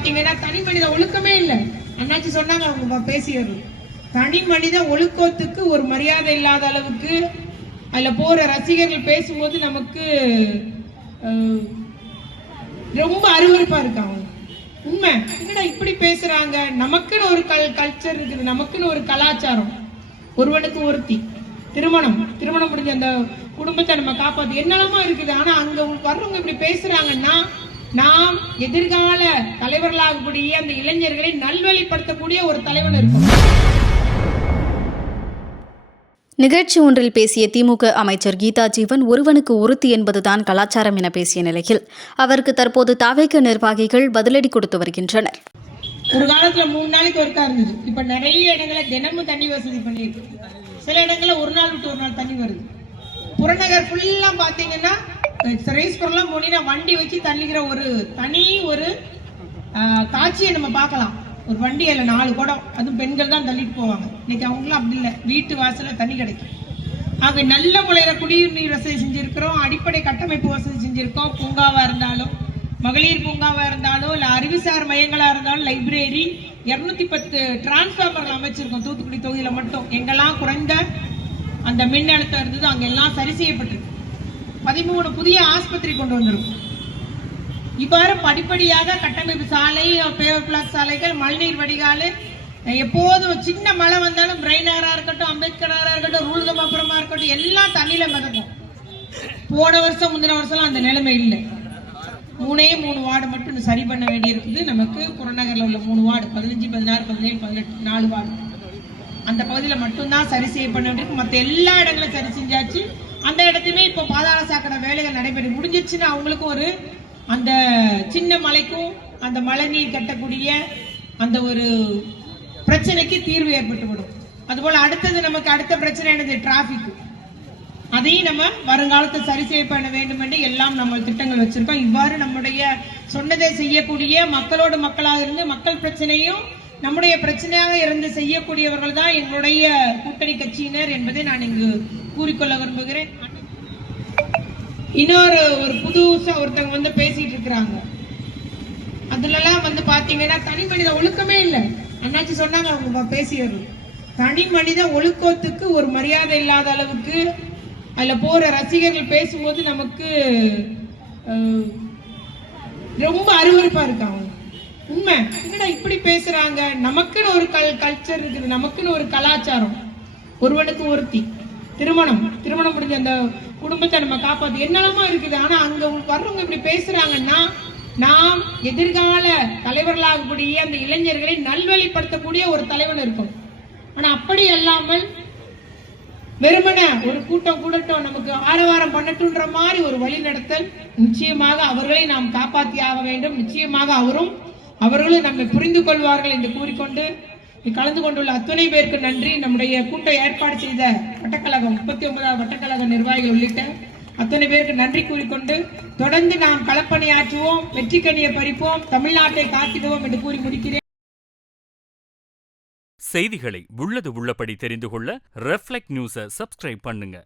பாத்தீங்கன்னா தனி மனித ஒழுக்கமே இல்லை. அண்ணாச்சி சொன்னாங்க அவங்க பேசியது. தனி மனித ஒழுக்கத்துக்கு ஒரு மரியாதை இல்லாத அளவுக்கு அதுல போற ரசிகர்கள் பேசும்போது நமக்கு ரொம்ப அருவருப்பா இருக்கு. அவங்க உண்மை என்னடா இப்படி பேசுறாங்க. நமக்குன்னு ஒரு கல்ச்சர் இருக்குது, நமக்குன்னு ஒரு கலாச்சாரம். ஒருவனுக்கு ஒருத்தி திருமணம் முடிஞ்ச அந்த குடும்பத்தை நம்ம காப்பாத்து என்னெல்லாமா இருக்குது. ஆனா அங்க வர்றவங்க இப்படி பேசுறாங்கன்னா நாம் எதிர்கால தலைவர்களாகக்கூடிய அந்த இளைஞர்களை நல்வழிப்படுத்தக்கூடிய ஒரு தலைவன் இருக்கும். நிகழ்ச்சி ஒன்றில் பேசிய திமுக அமைச்சர் கீதா ஜீவன் ஒருவனுக்கு ஒருத்தி என்பதுதான் கலாச்சாரம் என பேசிய நிலையில் அவருக்கு தற்போது தாவேக நிர்வாகிகள் பதிலடி கொடுத்து வருகின்றனர். ஒரு காலத்துல 3 நாளைக்கு ஒருக்கா இருந்தது. இப்ப நிறைய இடங்களை தினமும் தண்ணி வசதி பண்ணிருக்கு. சில இடங்கள்ல ஒரு நாள் விட்டு ஒரு நாள் தண்ணி வருது. புறநகர் ஃபுல்லா பாத்தீங்கன்னா ரேஸ்புரம்லாம் போனீங்கன்னா வண்டி வச்சு தள்ளிக்கிற ஒரு தனி ஒரு காட்சியை நம்ம பார்க்கலாம். ஒரு வண்டியில 4 குடம், அதுவும் பெண்கள் தான் தள்ளிட்டு போவாங்க. இன்னைக்கு அவங்களும் அப்படி இல்லை, வீட்டு வாசல்ல தண்ணி கிடைக்கும். ஆக நல்ல முறையில குடிநீர் வசதி செஞ்சிருக்கிறோம், அடிப்படை கட்டமைப்பு வசதி செஞ்சிருக்கோம். பூங்காவா இருந்தாலும், மகளிர் பூங்காவா இருந்தாலும், இல்ல அறிவுசார் மையங்களா இருந்தாலும், லைப்ரரி 210 டிரான்ஸ்பார்மர்கள் அமைச்சிருக்கோம். தூத்துக்குடி தொகுதியில மட்டும் எங்கெல்லாம் குறைந்த அந்த மின் அழுத்தம் இருந்தது அங்கெல்லாம் சரி செய்யப்பட்டிருக்கு. 13 புதிய ஆஸ்பத்திரி கொண்டு வந்திருக்கும். இவ்வாறு படிப்படியாக கட்டமைப்பு சாலை, பேவர் பிளாக் சாலைகள், மழைநீர் வடிகால், எப்போதும் சின்ன மழை வந்தாலும் பிரைனரா இருக்கட்டும், அம்பேத்கரா இருக்கட்டும், ரூல்கமாபுரமா இருக்கட்டும், எல்லாம் தண்ணியில மிதக்கும். போன வருஷம் முந்தின வருஷம் அந்த நிலைமை இல்லை. 3 வார்டு மட்டும் சரி பண்ண வேண்டி இருக்குது. நமக்கு புறநகர்ல உள்ள 3 வார்டு 15, 16, 17, 18 4 வார்டு அந்த பகுதியில மட்டும்தான் சரி செய்ய பண்ண வேண்டியிருக்கு. மற்ற எல்லா இடங்களும் சரி செஞ்சாச்சு. அந்த இடத்துமே இப்போ பாதாள சாக்கடை வேலைகள் நடைபெற்று முடிஞ்சிருச்சுன்னா அவங்களுக்கும் ஒரு அந்த சின்ன மலைக்கும் அந்த மழை நீர் கட்டக்கூடிய அந்த ஒரு பிரச்சனைக்கு தீர்வு ஏற்பட்டுவிடும். அதுபோல அடுத்தது நமக்கு அடுத்த பிரச்சனை என்னது, டிராபிக். அதையும் நம்ம வருங்காலத்தை சரி செய்ய பண்ண வேண்டும் என்று எல்லாம் நம்ம திட்டங்கள் வச்சிருக்கோம். இவ்வாறு நம்முடைய சொன்னதை செய்யக்கூடிய மக்களோடு மக்களாக இருந்து மக்கள் பிரச்சனையும் நம்முடைய பிரச்சனையாக இருந்து செய்யக்கூடியவர்கள் தான் எங்களுடைய கூட்டணி கட்சியினர் என்பதை நான் இங்கு கூறிக்கொள்ள விரும்புகிறேன். இன்னொரு புதுசா ஒருத்தவங்க பேசிட்டு இருக்கிறாங்க. அதுல பாத்தீங்கன்னா தனி மனித ஒழுக்கமே இல்லை. அண்ணாச்சி சொன்னாங்க அவங்க பேசியது. தனி மனித ஒழுக்கத்துக்கு ஒரு மரியாதை இல்லாத அளவுக்கு அதுல போற ரசிகர்கள் பேசும்போது நமக்கு ரொம்ப அருவருப்பா இருக்கு. அவங்க உண்மை என்னடா இப்படி பேசுறாங்க. நமக்குன்னு ஒரு கல்ச்சர் இருக்குது, நமக்குன்னு ஒரு கலாச்சாரம். ஒருவனுக்கு ஒருத்தி திருமணம் முடிஞ்ச அந்த குடும்பத்தை நம்ம காப்பாத்து என்னெல்லாமா இருக்குது. ஆனா அங்க வர்றவங்க இப்படி பேசுறாங்கன்னா நாம் எதிர்கால தலைவர்களாகக்கூடிய அந்த இளைஞர்களை நல்வழிப்படுத்தக்கூடிய ஒரு தலைவன் இருக்கும். ஆனா அப்படி அல்லாமல் வெறுமன ஒரு கூட்டட்டும் நமக்கு ஆரவாரம் பண்ணட்டுன்ற மாதிரி ஒரு வழி நடத்தல். நிச்சயமாக அவர்களை நாம் காப்பாற்றி ஆக வேண்டும். நிச்சயமாக அவர்களும் நம்மை புரிந்து கொள்வார்கள் என்று கூறிக்கொண்டு கலந்து கொண்டுள்ள அத்தனை பேருக்கு நன்றி. நம்முடைய கூட்ட ஏற்பாடு செய்த வட்டக்கழகம் 39வது வட்டக்கழக நிர்வாகிகள் உள்ளிட்ட அத்தனை பேருக்கு நன்றி கூறிக்கொண்டு தொடர்ந்து நாம் களப்பணியாற்றுவோம், வெற்றிக்கனியை பறிப்போம், தமிழ்நாட்டை காத்திடுவோம் என்று கூறி முடிக்கிறேன். செய்திகளை உள்ளது உள்ளபடி தெரிந்து கொள்ள ரெஃப்ளெக்ட் நியூஸை சப்ஸ்கிரைப் பண்ணுங்க.